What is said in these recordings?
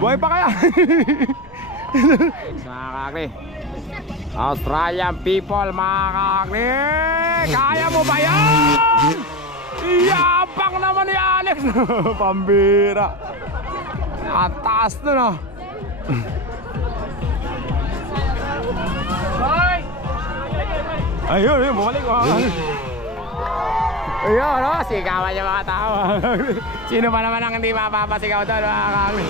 Buhay pa kaya? Mga kakri, Australian people, mga kakri, kaya mo ba yan? Iyabang naman ni Alex. Pambira. Ang taas nun oh. Ayun, ayun, bumalik oh. Ayun, no? Sigawan niya mga tao. Sino pa naman ang hindi mapapasigaw doon, mga kakri?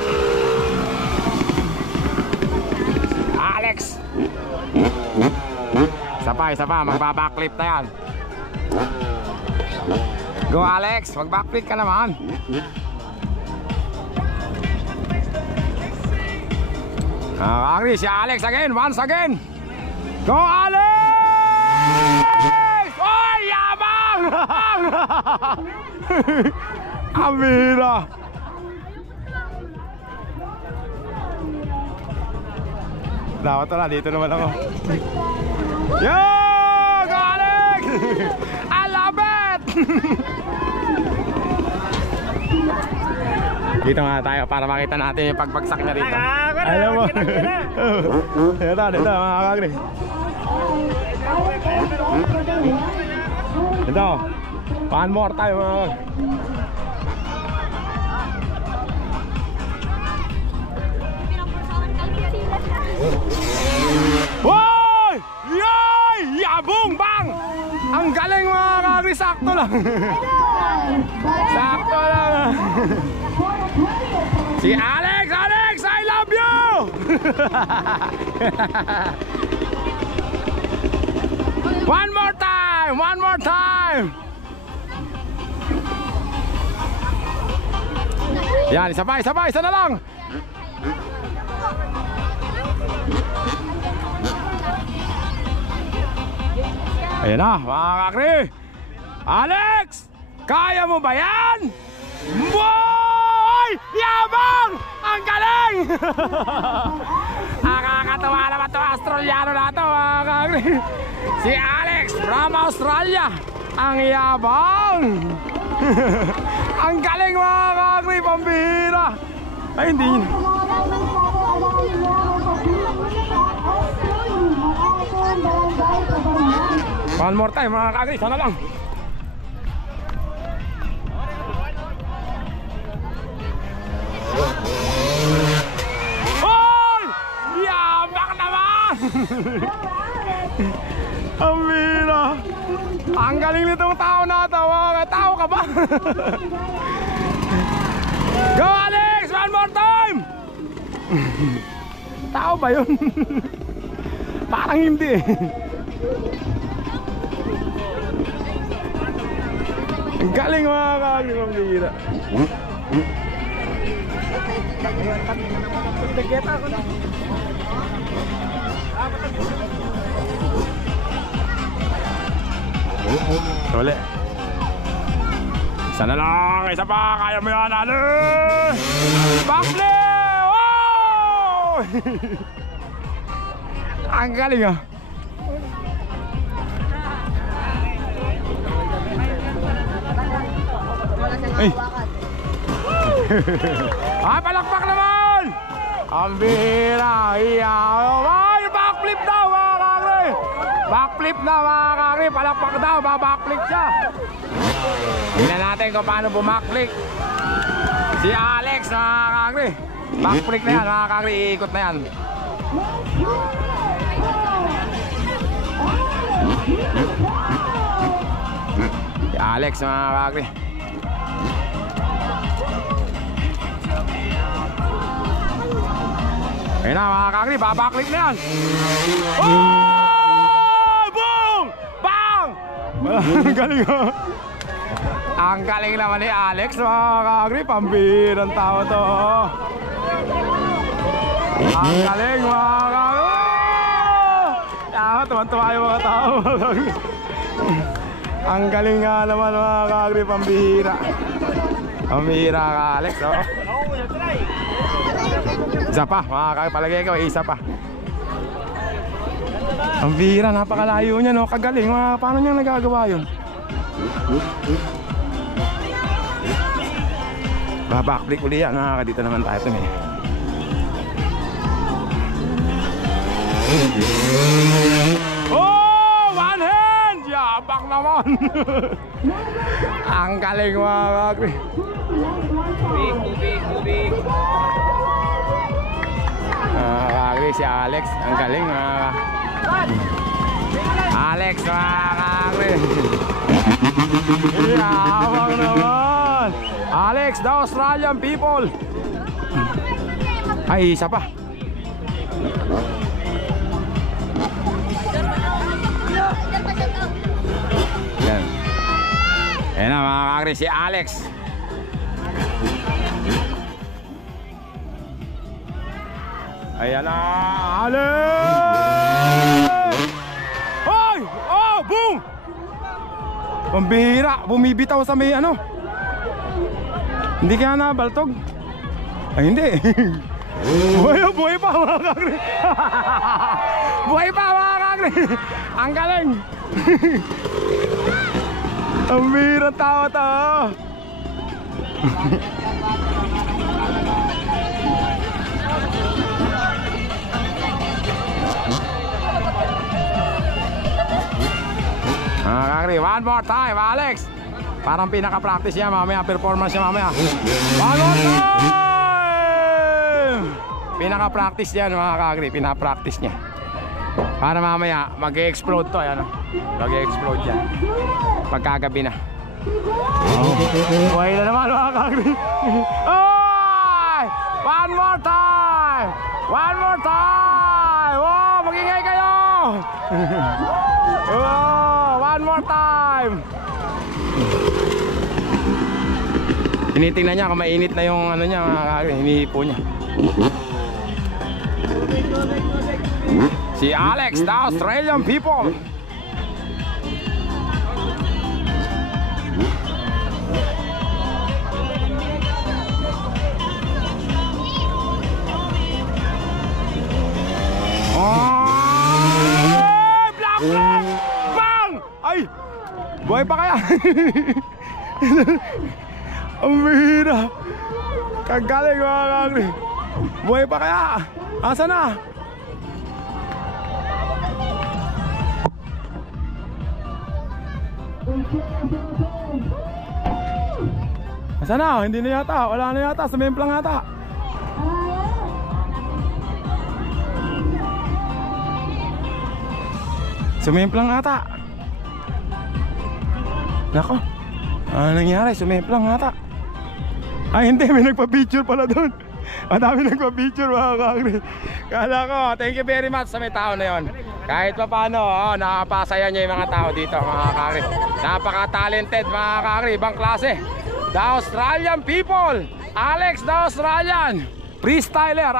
Alex. Isa pa, magbabackflip na yan. Go Alex, mag-backflip ka naman. Kakri, si Alex again, once again. Go Alex! Oy, yabang! Amira. Dapat wala, dito naman ako. Yo! Go Alex! I love it! Dito nga tayo para makita natin yung pagbagsak niya dito. Alam mo. Dito mga kakri. Ito. One more time mga kakri. Woy! Yoy! Yabong bang! Ang galing mga kakri. Sakto lang. Sakto lang. Si Alex! Alex! I love you! One more time! One more time! Yan, isa pa, isa na lang! Ayan na, mga kakri! Alex! Kaya mo ba yan? Boy! Yabang! Ang galing! Nakakatawa naman ito, Australiano na ito, mga kakri. Si Alex from Australia. Ang yabang! Ang galing, mga kakri, pambira. Ay, hindi yun. One more time, mga kakri, sana lang. Hoy! Yabang naman! Amira! Ang galing nitong tao na ito. Tao ka ba? Go Alex! One more time! Tao ba yun? Parang hindi eh. Ang galing mga kakri, pambira. Uli. Isa na lang, isa pa, kaya mo yan, ano? Backflip! Oh! Ang galing ah. Ay! Ah, palakpak naman! Ang bira! Ay, backflip daw mga kakri! Backflip na mga kakri! Palakpak daw, backflip siya! Tingnan natin kung paano bumakflip si Alex mga kakri! Backflip na yan mga kakri, iikot na yan! Si Alex mga kakri! Ayun na mga kakri, babackflip na yan. Oh! Boom! Bang! Ang galing oh. Ang galing naman ni Alex mga kakri, pambirang tao to. Ang galing mga kakri. Tuwan-tuwa yung mga tao. Ang galing nga naman mga kakri, pambira. Pambira ka Alex oh. Isa pa, makakapalagay ko, isa pa. Ang bira, napakalayo niya, no? Kagaling, paano niya nagagawa yun? Backflip uli yan, dito naman tayo ito eh. Oh, one hand! Yabang naman! Ang galing mga kakri. Tubig. Kakri si Alex. Ang galing mga Alex mga kakri. Yabang naman! Alex, the Australian people! Ay, isa pa. Yan. Ayan na mga kakri, si Alex. Ayan na, Alex! Hoy! Oh, boom! Pambihira, bumibitaw sa may ano. Hindi kaya nabaltog. Ay, hindi. Buhay pa mga kakri. Buhay pa mga kakri. Ang galing. Ang bihirang tao to. Mga kakri, one more time Alex. Parang pinaka-practice niya mamaya, performance niya mamaya. One more time! Pinaka-practice yan mga kakri, pinaka-practice niya. Para mamaya mag-e-explode to, ayan o. Mag-e-explode yan. Pagkagabi na. Buhay na naman mga kakri. Oy! One more time! One more time! Wow, mag-ingay kayo! Oh, one more time! Tinitingnan niya kung mainit na yung ano niya, hinihipo niya. Si Alex, the Australian people. Black flag! Bang! Ay! Buhay pa kaya? Ang bihira. Kagaling mga kakri. Buhay pa kaya? Asa na? Asa na? Hindi na yata. Wala na yata. Sumemplang yata. Sumemplang yata. Nako. Ano nangyari? Sumemplang yata. Ay hindi, may nagpa-picture pala doon. Madami nagpa-picture mga kakri. Kala ko, thank you very much sa may tao na yon. Kahit pa paano, nakapasaya niya yung mga tao dito mga kakri. Napaka-talented mga kakri, ibang klase. The Australian people, Alex the Australian, freestyler